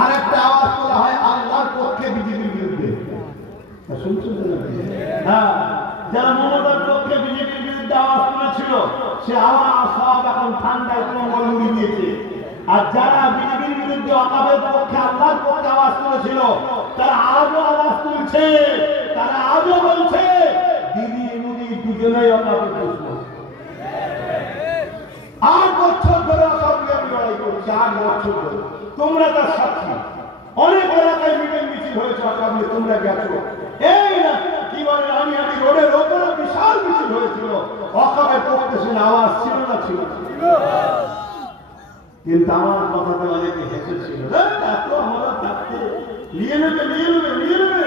আর একটা আওয়াজ তোলা হয় আল্লাহর পক্ষে বিজেপির বিরুদ্ধে। শুনছেন? হ্যাঁ, যারা মমতার পক্ষে বিজেপির বিরুদ্ধে আওয়াজ তুলেছিল সে আওয়াজ সব এখন ঠান্ডায় কম্বল উড়িয়ে দিয়েছে। আর যারা বিজেপির বিরুদ্ধে অকাবের পক্ষে আল্লাহর পক্ষে আওয়াজ তুলেছিল তারা আজও আওয়াজ তুলছে, তারা আজও বলছে দিদি মুদি দুজনেই অকাবের দুশমন। 8 বছর ধরে অকাবকে আমি লড়াই করছি, 8 বছর ধরে। তোমরা তার সাক্ষী। অনেক এলাকায় মিটিং মিছিল হয়েছে অকাবলে, তোমরা গেছো। এই না কি বলে রানিহাটি রোডের ওপরে বিশাল মিছিল হয়েছিল, অকাবের পক্ষে শুনে আওয়াজ ছিল না? ছিল। কিন্তু আমার কথাতে অনেকে হেসেছিল, আমরা থাকতে নিয়ে নেবে নিয়ে নেবে নিয়ে নেবে।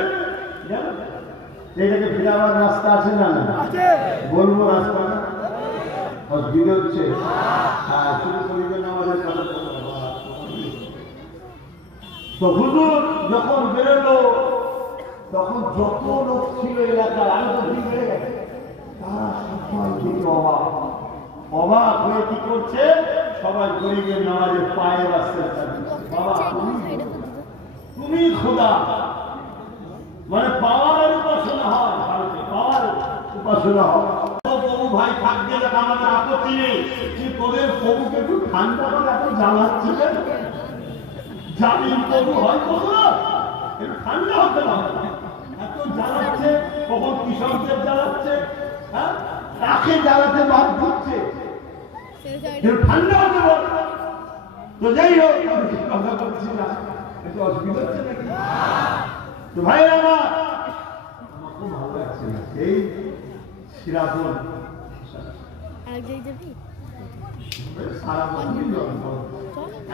এটাকে ফেরাবার রাস্তা আছে না? বলবো রাস্তা না অসুবিধা হচ্ছে। শুরু করিবেন আমাদের কথা। তো হুজুর যখন বেরোলো তখন যত লোক ছিল এলাকার আরো বেড়ে গেছে, তারা সবাই দেখে অবাক অবাক হয়ে কি করছে, সবাই গরিবের নামাজের পায়ে বাঁচতে। বাবা তুমি খোদা, মানে পাওয়ার উপাসনা হয়, ভারতে পাওয়ার উপাসনা হয়। প্রভু ভাই থাকবে না, আমাদের আপত্তি নেই, কিন্তু তোদের প্রভুকে একটু ঠান্ডা করে এত জ্বালাচ্ছিলেন। জামিন প্রভু হয় কখনো একটু ঠান্ডা হতে পারে, এত জ্বালাচ্ছে। কখন কৃষকদের জ্বালাচ্ছে, হ্যাঁ তাকে জ্বালাতে বাদ দিচ্ছে, ঠান্ডা হতে পারে। তো যাই হোক, কথা বলছি না, একটু অসুবিধা হচ্ছে নাকি? তো ভাই আমার খুব ভালো লাগছে না এই শিরাপুর সারা বছরই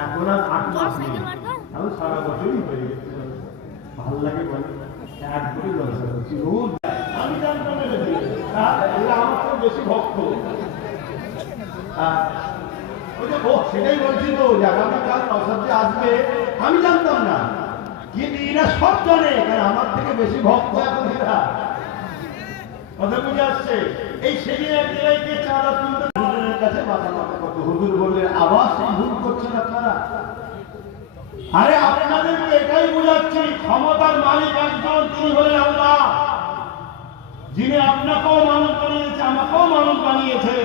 এখন আর 8 মাস নেই, আমি সারা বছরই হয়ে গেছে। ভালো লাগে বলে এক করে জলসা করছি রোজ। আমি জানতাম আমার তো বেশি ভক্ত, সেটাই বলছি তো যে আগামীকাল নসাদে আসবে। আমি জানতাম না, কিন্তু এরা সব জানে, আমার থেকে বেশি ভক্ত এখন এরা। কথা বুঝে আসছে। এই সেদিন এক জায়গায় গিয়ে চাঁদা তুলতে হুজুরের কাছে মাথা মাথা কত হুজুর বললেন আওয়াজ ভুল করছেন আপনারা। আরে আপনাদেরকে এটাই বোঝাচ্ছি, ক্ষমতার মালিক একজন, তিনি হলেন আল্লাহ, যিনি আপনাকেও মানব বানিয়েছে আমাকেও মানব বানিয়েছে।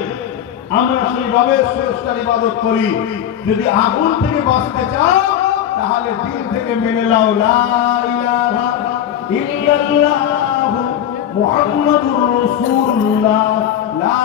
আমরা সেই রবের শ্রেষ্ঠের ইবাদত করি। যদি আগুন থেকে বাঁচতে চাও তাহলে দিল থেকে মেনে নাও লা ইলাহা ইল্লাল্লাহ মুহাম্মাদুর রাসূলুল্লাহ। লা